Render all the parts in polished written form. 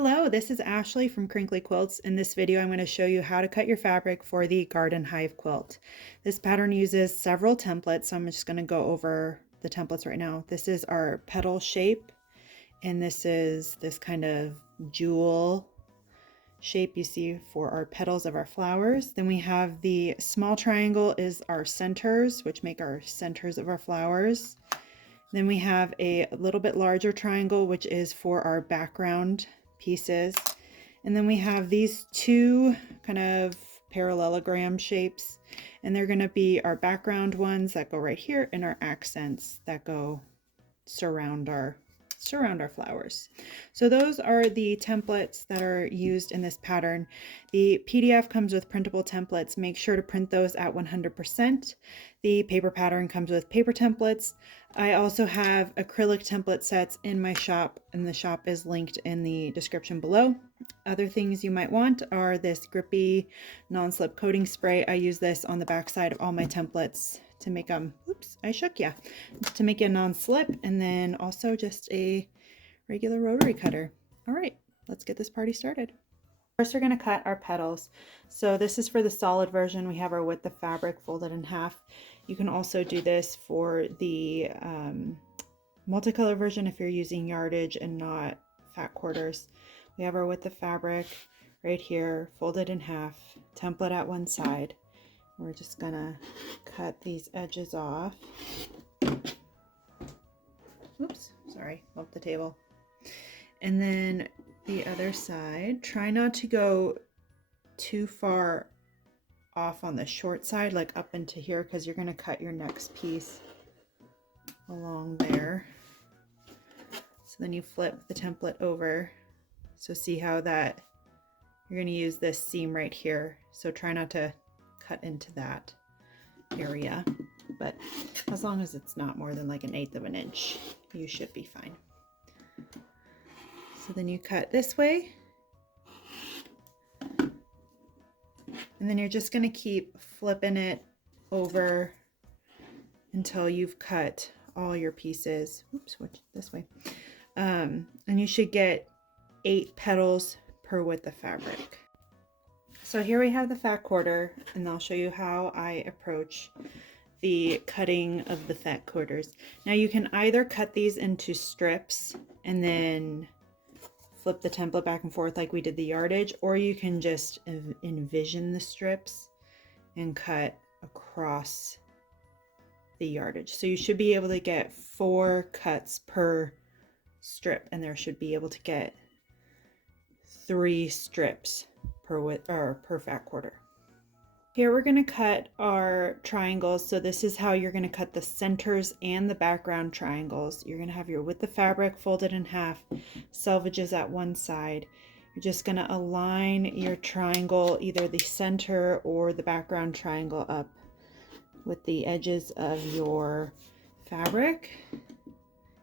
Hello, this is Ashley from Crinkly Quilts. In this video, I'm going to show you how to cut your fabric for the garden hive quilt. This pattern uses several templates, so I'm just going to go over the templates right now. This is our petal shape, and this is this kind of jewel shape you see for our petals of our flowers. Then we have the small triangle is our centers, which make our centers of our flowers. Then we have a little bit larger triangle, which is for our background pieces. And then we have these two kind of parallelogram shapes, and they're going to be our background ones that go right here, and our accents that go surround our flowers. So those are the templates that are used in this pattern. The PDF comes with printable templates. Make sure to print those at 100%. The paper pattern comes with paper templates. I also have acrylic template sets in my shop, and the shop is linked in the description below. Other things you might want are this grippy non-slip coating spray. I use this on the back side of all my templates to make them, oops, I shook ya, to make a non-slip, and then also just a regular rotary cutter. All right, let's get this party started. First, we're going to cut our petals. So this is for the solid version. We have our width of fabric folded in half. You can also do this for the multicolor version if you're using yardage and not fat quarters. We have our width of fabric right here, folded in half, template at one side. We're just gonna cut these edges off. Oops, sorry, bumped the table. And then the other side, try not to go too far off on the short side, like up into here, because you're gonna cut your next piece along there. So then you flip the template over. So see how that, you're gonna use this seam right here. So try not to cut into that area, but as long as it's not more than like 1/8 of an inch, you should be fine. So then you cut this way, and then you're just going to keep flipping it over until you've cut all your pieces. Oops, switch this way. And you should get 8 petals per width of fabric. So here we have the fat quarter, and I'll show you how I approach the cutting of the fat quarters. Now you can either cut these into strips and then flip the template back and forth like we did the yardage, or you can just envision the strips and cut across the yardage. So you should be able to get 4 cuts per strip, and there should be able to get 3 strips per width or per fat quarter. Here we're going to cut our triangles. So this is how you're going to cut the centers and the background triangles. You're going to have your width of fabric folded in half, selvages at one side. You're just going to align your triangle, either the center or the background triangle, up with the edges of your fabric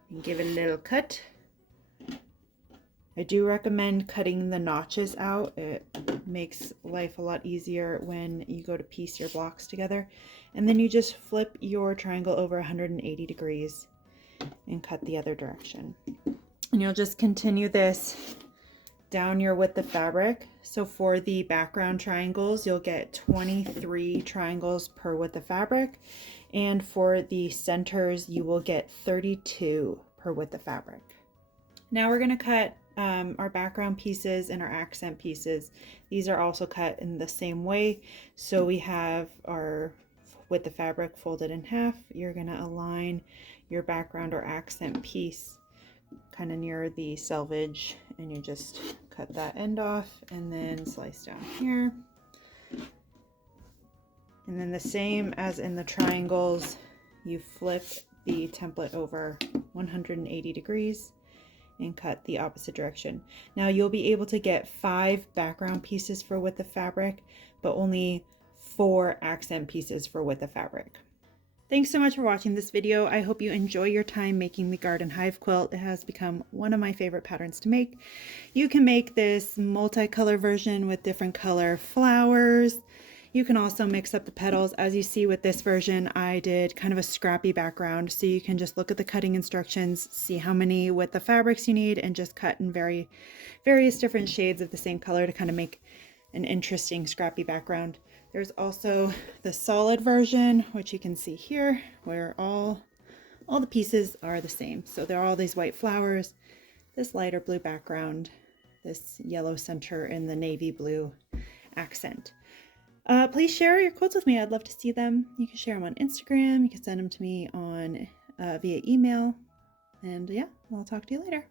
and give it a little cut. I do recommend cutting the notches out. It makes life a lot easier when you go to piece your blocks together. And then you just flip your triangle over 180 degrees and cut the other direction. And you'll just continue this down your width of fabric. So for the background triangles, you'll get 23 triangles per width of fabric. And for the centers, you will get 32 per width of fabric. Now we're going to cut our background pieces and our accent pieces. These are also cut in the same way. So we have our width of fabric folded in half. You're going to align your background or accent piece kind of near the selvage, and you just cut that end off and then slice down here. And then the same as in the triangles, you flip the template over 180 degrees and cut the opposite direction. Now you'll be able to get 5 background pieces for width of fabric, but only 4 accent pieces for width of fabric. Thanks so much for watching this video. I hope you enjoy your time making the garden hive quilt. It has become one of my favorite patterns to make. You can make this multicolor version with different color flowers. You can also mix up the petals. As you see with this version, I did kind of a scrappy background, so you can just look at the cutting instructions, see how many width of fabrics you need, and just cut in various different shades of the same color to kind of make an interesting scrappy background. There's also the solid version, which you can see here, where all the pieces are the same. So there are all these white flowers, this lighter blue background, this yellow center, and the navy blue accent. Please share your quilts with me. I'd love to see them. You can share them on Instagram. You can send them to me on via email. And yeah, I'll talk to you later.